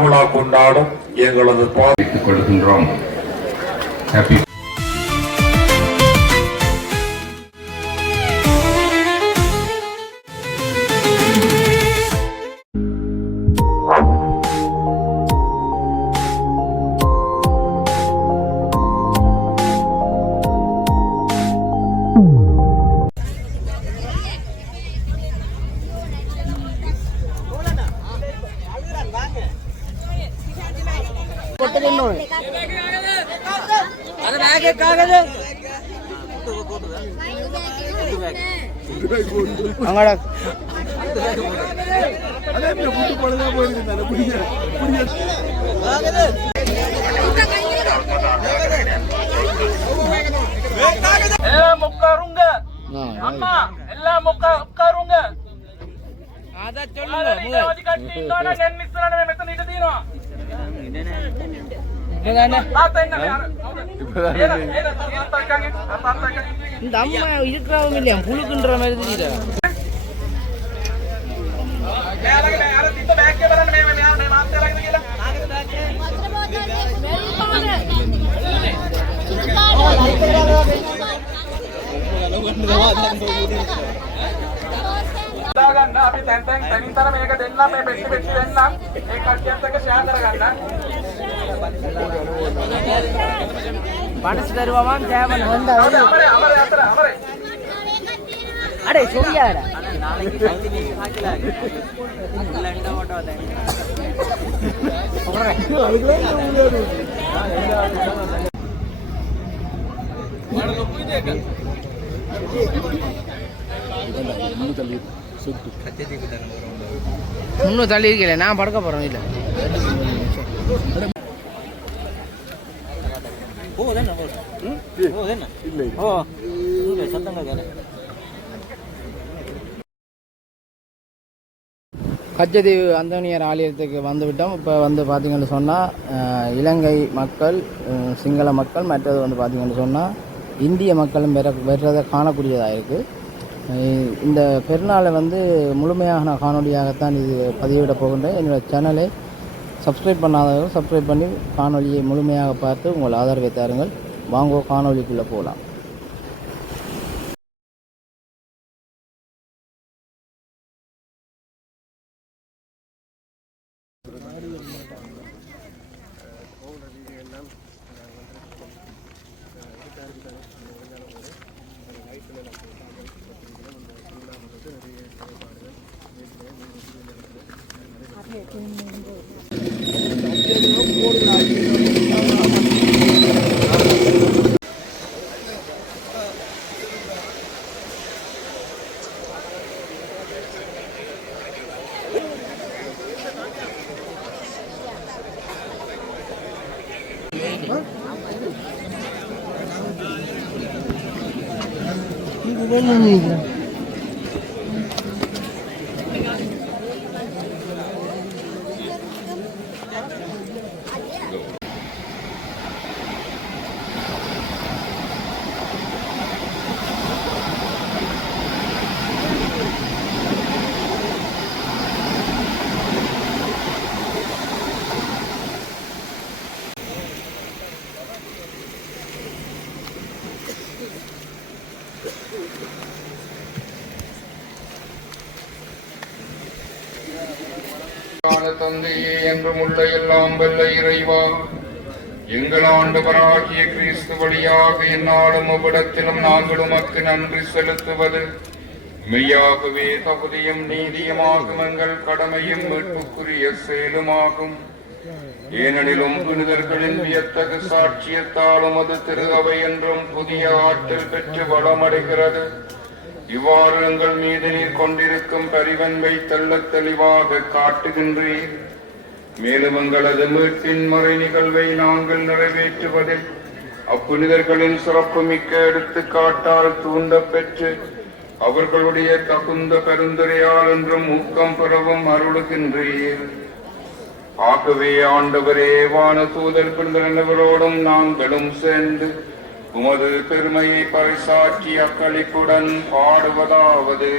விழா கொண்டாடும் எங்களது பாதித்துக் கொள்கின்றோம். இந்த அம்மா இருக்கிறவங்க இல்லையா புழுக்குன்ற மாதிரி தெரியல. பணச்சு தருவான் தேவன் அடே சொல்லியாட இன்னும் தள்ளி இருக்கல, நான் படுக்க போறேன். இல்ல கச்சதீவு அந்தோனியார் ஆலயத்துக்கு வந்துவிட்டோம். இப்போ வந்து பார்த்தீங்கன்னு சொன்னால் இலங்கை மக்கள், சிங்கள மக்கள், மற்றது வந்து பார்த்தீங்கன்னு சொன்னால் இந்திய மக்களும் பெறதை காணக்கூடியதாக இருக்குது. இந்த பெருநாளை வந்து முழுமையான காணொலியாகத்தான் இது பதிவிட போகின்றேன். என்னோடய சேனலை சப்ஸ்கிரைப் பண்ணாதவர்கள் சப்ஸ்கிரைப் பண்ணி காணொலியை முழுமையாக பார்த்து உங்கள் ஆதரவை தாருங்கள். வாங்கோ காணொலிக்குள்ளே போகலாம். தந்தையே என்றும் உள்ள எல்லாம் வல்ல இறைவா, எங்கள் ஆண்டவராகிய கிறிஸ்து வழியாக எந்நாளும் அவ்விடத்திலும் நாங்கள் உமக்கு நன்றி செலுத்துவது மெய்யாகவே தகுதியும் நீதியுமாகும், எங்கள் கடமையும் மீட்புக்குரிய செயலுமாகும். ஏனெனிலும் புனிதர்களின் வியத்தகு சாட்சியத்தாலும் அது திரு அவை என்றும் புதிய ஆற்றல் பெற்று வளமடைகிறது. இவ்வாறு எங்கள் மீது நீர் கொண்டிருக்கும் பரிவன்பை தெள்ளத் தெளிவாக காட்டுகின்றீர். மேலும் எங்களது மீட்பின் மறை நிகழ்வை நாங்கள் நிறைவேற்றுவதில் அப்புனிதர்களின் சிறப்புமிக்க எடுத்துக்காட்டால் தூண்ட பெற்று அவர்களுடைய தகுந்த பரிந்துரையால் என்றும் ஊக்கம் பெறவும் அருளுகின்றீர். ஆகவே ஆண்டவரே, வான தூதர்கள் அனைவரோடும் நாங்களும் சேர்ந்து உமது பெருமையை பறைசாற்றி அக்களிப்புடன் பாடுவதாவது: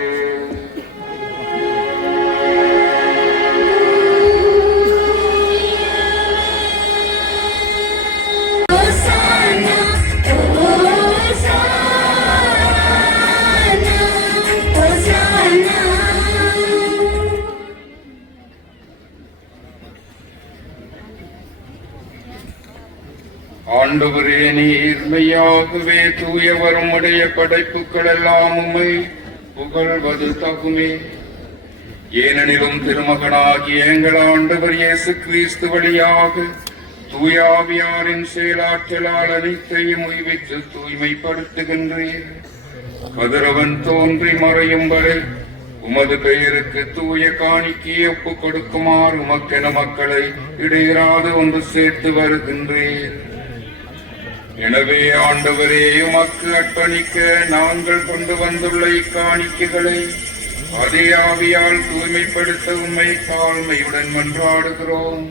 ஆண்டவரே, நீர் மெய்யாகவே தூயவரும் உடைய படைப்புகள் எல்லாம் உம்மை புகழ்வது தகுமே. ஏனெனிலும் திருமகனாகிய எங்கள் ஆண்டவர் இயேசு கிறிஸ்து வழியாக தூயாவியாரின் செயலாற்றலால் அனைத்தையும் உய்வித்து தூய்மைப்படுத்துகின்றீர். கதிரவன் தோன்றி மறையும் வரை உமது பெயருக்கு தூய காணிக்கையை ஒப்புக் கொடுக்குமாறு உமக்கென மக்களை இடையராது ஒன்று சேர்த்து வருகின்றீர். எனவே ஆண்டவரே, உமக்கு அர்ப்பணிக்க நாங்கள் கொண்டு வந்துள்ள இக்காணிக்கைகளை அதே ஆவியால் தூய்மைப்படுத்த உம்மை தாழ்மையுடன் மன்றாடுகிறோம்.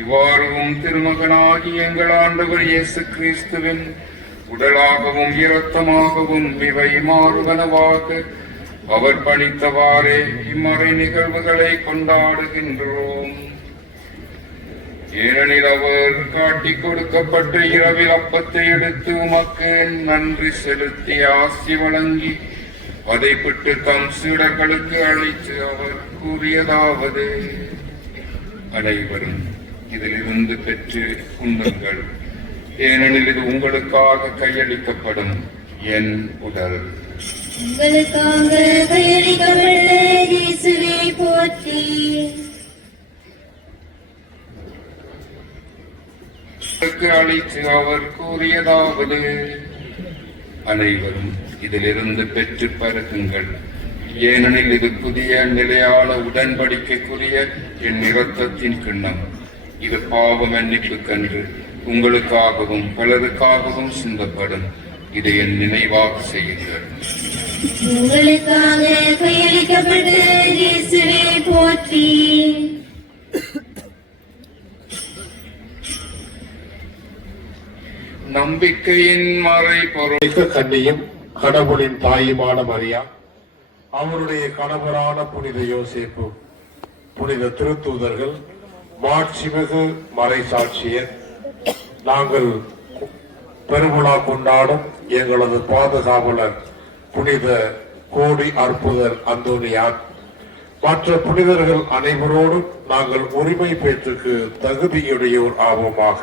இவ்வாறும் திருமகனாகி எங்கள் ஆண்டவர் இயேசு கிறிஸ்துவின் உடலாகவும் இரத்தமாகவும் இவை மாறுவனவாக அவர் பணித்தவாறே இம்மறை நிகழ்வுகளை கொண்டாடுகின்றோம். ஏனெனில் அவர் காட்டிக் கொடுக்கப்பட்ட இரவில் அப்பத்தை எடுத்து உமக்கு நன்றி செலுத்தி ஆசி வழங்கி அதை பிட்டு தம் சீடர்களுக்கு அழைத்து அவர் கூறியதாவது: அனைவரும் இதிலிருந்து பெற்று உண்ணுங்கள், ஏனெனில் இது உங்களுக்காக கையளிக்கப்படும் என் உடல். உங்களுக்காக கையளிக்கப்பட்ட இயேசுவே போற்றி. அழைத்து அவர் கூறியதாவது: அனைவரும் இதிலிருந்து பெற்று பருகுங்கள், ஏனெனில் இது புதிய நிலையாள உடன்படிக்கைக்குரிய என் இரத்தத்தின் கிண்ணம். இது பாவ மன்னிப்புக்கன்று உங்களுக்காகவும் பலருக்காகவும் சிந்தப்படும். இதை என் நினைவாக செய்யுங்கள். உங்களுக்காக கையளிக்கப்பட்ட இயேசுவே போற்றி. நம்பிக்கையின் மறைபொருள் கன்னியும் கடவுளின் தாயுமான மரியா, அவருடைய கணவரான புனித யோசேப்பு, புனித திருத்தூதர்கள், மாட்சிமிகு மறைசாட்சியர், நாங்கள் பெருவிழா கொண்டாடும் எங்களது பாதுகாவலர் புனித கோடி அற்புதர் அந்தோனியார், மற்ற புனிதர்கள் அனைவரோடும் நாங்கள் உரிமை பேச்சுக்கு தகுதியுடையோர் ஆவோமாக.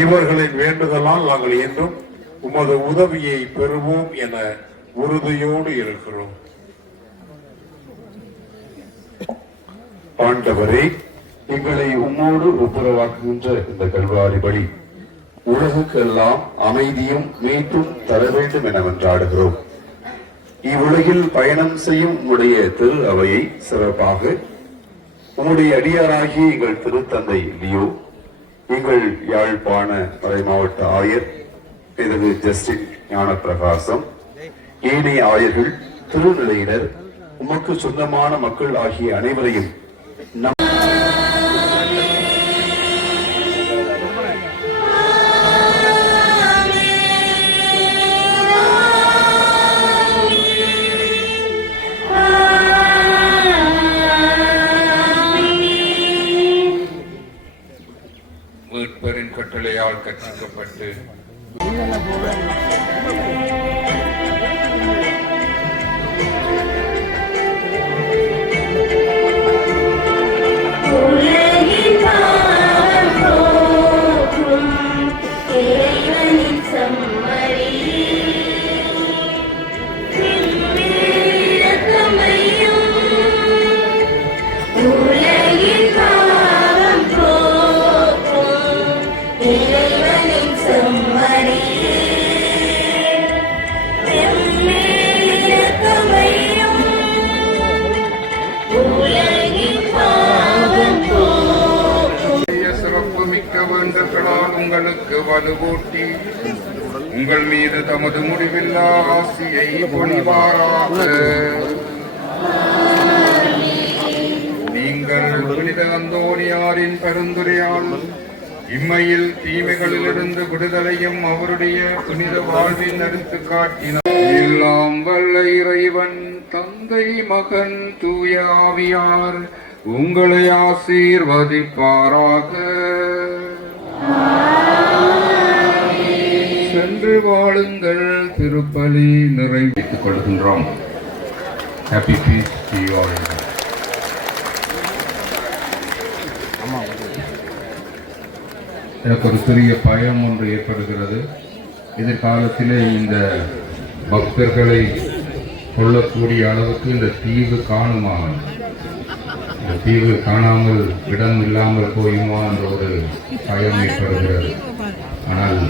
இவர்களின் வேண்டுதலால் நாங்கள் என்றும் உமது உதவியை பெறுவோம் என உறுதியோடு இருக்கிறோம். ஆண்டவரே, எங்களை உம்மோடு ஒப்புரவாக்குகின்ற இந்த கல்வாரி பலி உலகுக்கெல்லாம் அமைதியும் மீட்டும் தர வேண்டும் என மன்றாடுகிறோம். இவ்வுலகில் பயணம் செய்யும் உம்முடைய திரு அவையை சிறப்பாக உம்முடைய அடியாராகிய எங்கள் திருத்தந்தை லியோ, எங்கள் யாழ்ப்பாண மறை மாவட்ட ஆயர் திரு ஜஸ்டின் ஞான பிரகாசம், ஏனைய ஆயர்கள், திருநிலையினர், உமக்கு சொந்தமான மக்கள் ஆகிய அனைவரையும் மீட்பரின் கட்டளையால் கற்பிக்கப்பட்டு உலகின் பாவம் போக்கும் இறைவனின் செம்மறி, இரக்கமையும். உலகின் பாவம் போக்கும் இறைவனின் செம்மறி, இரக்கமையும். உலகின் பாவம் போக்கும் சிறப்பு மிக்க வேண்டர்களால் உங்களுக்கு வலுவூட்டி உங்கள் மீது தமது முடிவில்லா ஆசியை பொழிவாராக. நீங்கள் புனித அந்தோனியாரின் பரிந்துரையால் இம்மையில் தீமைகளிலிருந்து விடுதலையும் அவருடைய புனித வாழ்வின் எடுத்து காட்டினார். எல்லாம் வல்ல இறைவன் தந்தை, மகன், தூய ஆவியார் உங்களை ஆசீர்வதிப்பாராக. சென்று வாழுங்கள், திருப்பலி நிறைவேற்றிக் கொள்கின்றோம். Happy Feast to you all. எனக்கு ஒரு சிறிய பயம் ஒன்று ஏற்படுகிறது. எதிர்காலத்திலே இந்த பக்தர்களை கொள்ளக்கூடிய அளவுக்கு இந்த தீவு காணுமா, இந்த தீவு காணாமல் இடம் இல்லாமல் போயுமா என்ற ஒரு பயம் ஏற்படுகிறது. ஆனால்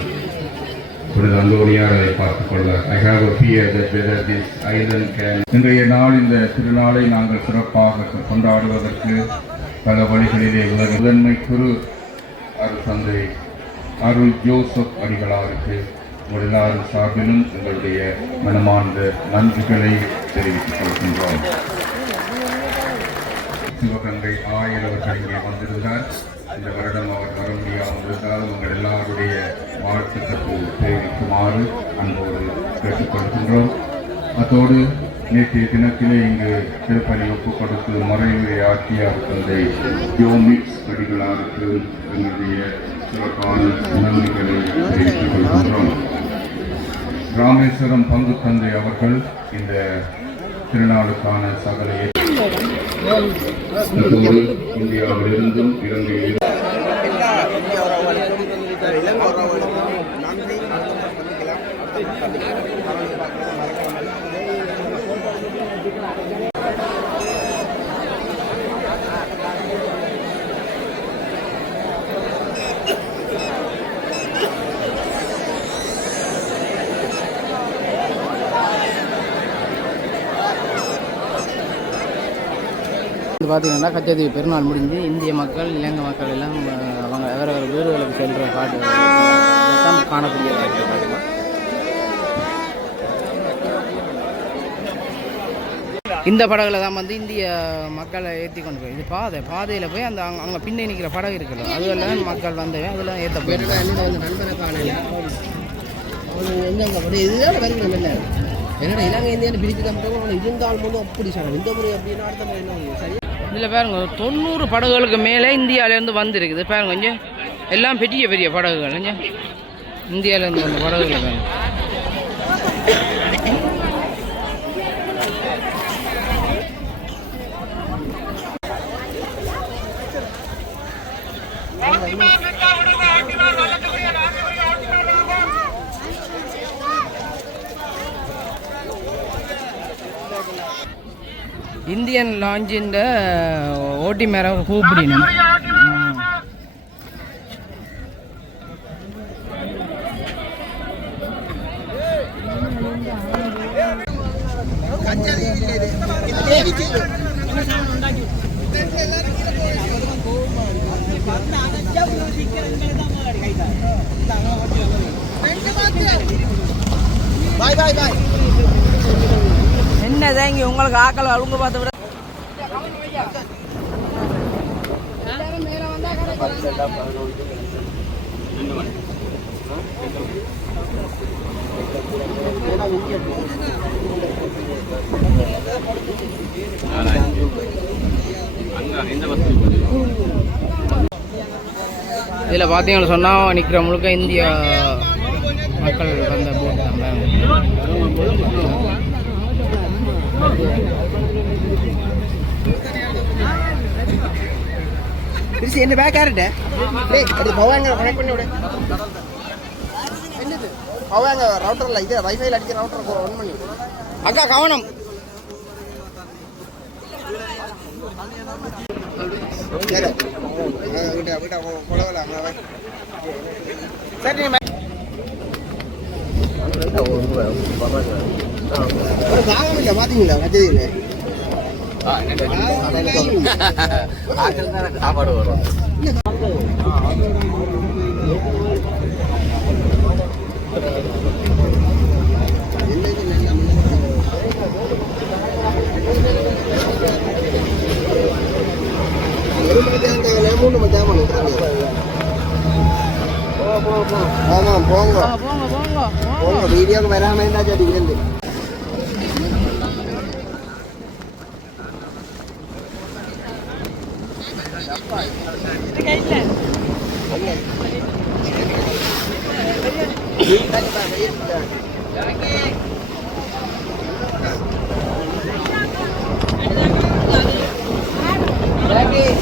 புனித அந்தோனியார் அதை பார்த்துக் கொள்வார். I have a fear that whether this island can. இன்றைய நாள் இந்த திருநாளை நாங்கள் சிறப்பாக கொண்டாடுவதற்கு பல வழிகளிலே முதன்மை குரு அருள் தந்தை அருள் ஜோசப் அடிகளாருக்கு எல்லாரும் சார்பிலும் எங்களுடைய மனமார்ந்த நன்றிகளை தெரிவித்துக் கொள்கின்றோம். சிவகங்கை ஆயரவர்கள் இங்கே வந்திருந்தார். இந்த வருடம் அவர் வர முடியாமல் இருந்தாலும் உங்கள் எல்லாருடைய வாழ்த்துக்கள் தெரிவிக்குமாறு அன்போடு கேட்டுக்கொள்கின்றோம். அத்தோடு நேற்றைய தினத்திலே இங்கு திருப்பணி ஒப்புக் கொடுத்து மறைவுரை ஆற்றிய தந்தை ஜோமிக்ஸ் அடிகளாருக்கு எங்களுடைய சிறப்பான நன்றிகளை தெரிவித்துக் கொள்கின்றோம். ராமேஸ்வரம் பங்கு தந்தை அவர்கள் இந்த திருநாளுக்கான சகல இந்தியாவிலிருந்தும் இலங்கையில் பார்த்தீங்கன்னா கச்சதீவு பெருநாள் முடிஞ்சு இந்திய மக்கள் இலங்கை மக்கள் எல்லாம் அவங்க வேறு வேறு வீடுகளுக்கு சென்ற காட்டு காணக்கூடிய இந்த படகுல தான் வந்து இந்திய மக்களை ஏற்றி கொண்டு போய் இது பாதையில் போய் அந்த அங்கே பின்னே நிற்கிற படகு இருக்குல்ல அதுவெல்லாம் மக்கள் வந்து அதெல்லாம் ஏற்ற போயிருக்காங்க. என்னோட நண்பரை காணல அவங்க இதுதான் வருகிறது இல்லை என்னோட இலங்கை இந்தியான்னு பிரித்து தான் இருந்தாலும் போது அப்படி சார் இந்த முறை அப்படின்னா அடுத்த முறை என்ன சரி. இதில் பாருங்க 90 படகுகளுக்கு மேலே இந்தியாவிலேருந்து வந்துருக்குது. பாருங்க கொஞ்சம் எல்லாம் பெரிய பெரிய படகுகள் கொஞ்சம் இந்தியாவிலேருந்து வந்த படகுகள் பாருங்க. இந்தியன் லாஞ்சின் ஓட்டி மேல கூப்பிடணும். என்னதான் இங்கே உங்களுக்கு ஆக்கள் அவங்க பார்த்து விட இதில் பார்த்தீங்கன்னு சொன்னால் நிற்கிற முழுக்க இந்திய மக்கள் வந்த போட் தான். என்ன பேக்காரட்ட அது பவாங்க கனெக்ட் பண்ணி விட என்னது பவாங்க ரவுட்டரில் இது வைஃபைல அடிக்கிற ரவுட்டர் ஒன் பண்ணி அக்கா கவனம். சரி பாகமில்லை பார்த்தீங்களா கஜதியில் சாப்பாடு வரும். போங்க வீடியோக்கு வராம இருந்தா சரி இருந்து Jackie.